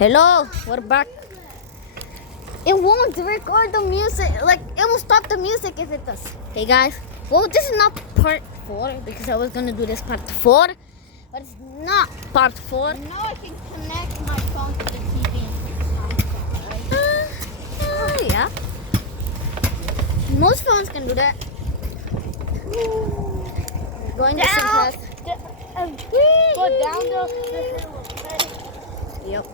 Hello, we're back. It won't record the music. Like, it will stop the music if it does. Hey guys, well, this is not part 4 because I was gonna do this part 4, but it's not part 4. Now I can connect my phone to the TV. Yeah. Most phones can do that. Going to some class. Go down the hill. Yep.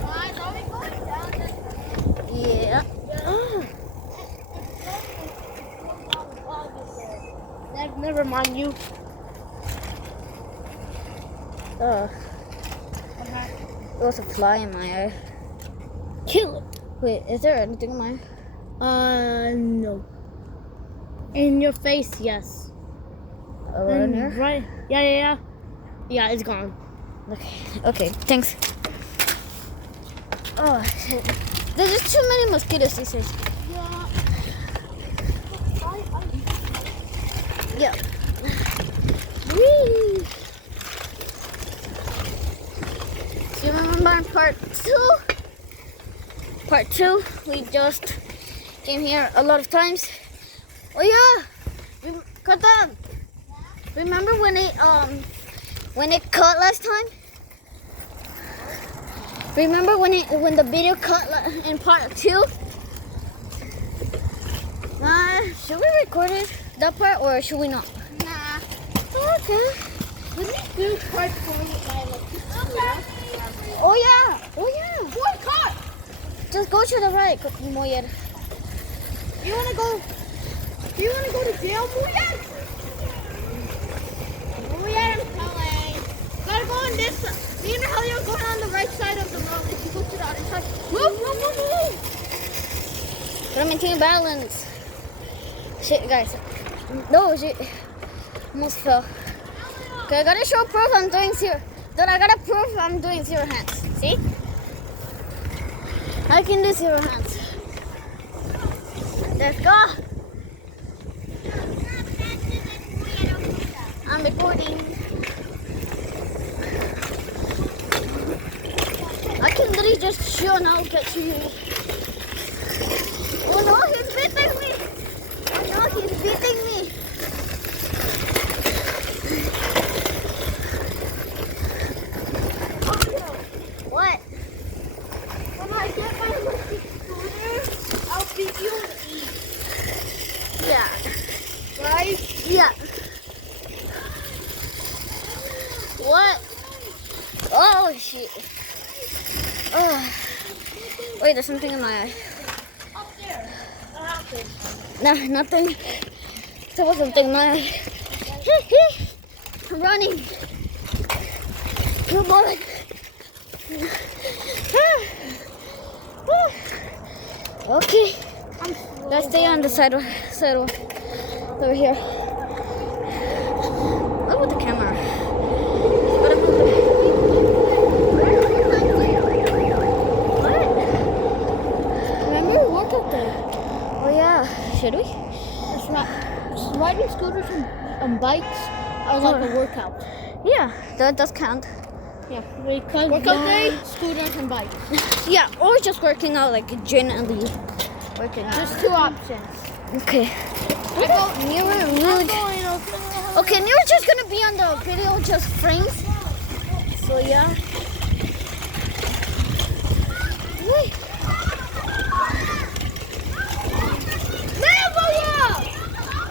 Guys, are we going down this? Yeah. Never mind you. There was a fly in my eye. Kill it. Wait, is there anything in my eye? No. In your face, yes. Around here? Right. Yeah. Yeah, it's gone. Okay, thanks. Oh, shit. There's just too many mosquitoes these days. Yeah. Whee! Do you remember in part 2? Part 2, we just came here a lot of times. Oh yeah! Cut down! Remember when it cut last time? Remember when the video cut in part 2? Should we record it, that part, or should we not? Nah. Okay. Let me do part 4 with my Oh yeah! What cut? Just go to the right, Moyer. You wanna go to jail, Muyan? Muyan, I'm telling. Gotta go on this side. Me and Rahel are going on the right side of the road. If you go to the other side. Move. Gotta maintain balance. Shit, guys. No, shit. Almost fell. Okay, I gotta show proof I'm doing zero. Dude, I gotta prove I'm doing 0 hands. See? I can do 0 hands. Let's go. I'm recording. I can literally just chill and I'll get to you. Oh no, he's beating me. Oh no, he's beating me. What? When I get my electric scooter, I'll beat you and eat. Yeah. Right? Yeah. What? Oh shit. Oh. Wait, there's something in my eye. Up there. What happened? Nah, nothing. There was something in my eye. I'm running. Come on. Okay. Let's stay on the sidewalk. Over here. Look at the camera. What? Remember we walked up there. Oh yeah. Should we? Riding scooters and bikes are like a workout. Yeah, that does count. Yeah, because workout day, scooters and bikes. Yeah, or just working out like generally working out. Just 2 options. Okay. I go Newer I'm rude. going over. Okay, Newer's just gonna be on the video, just frames. So yeah.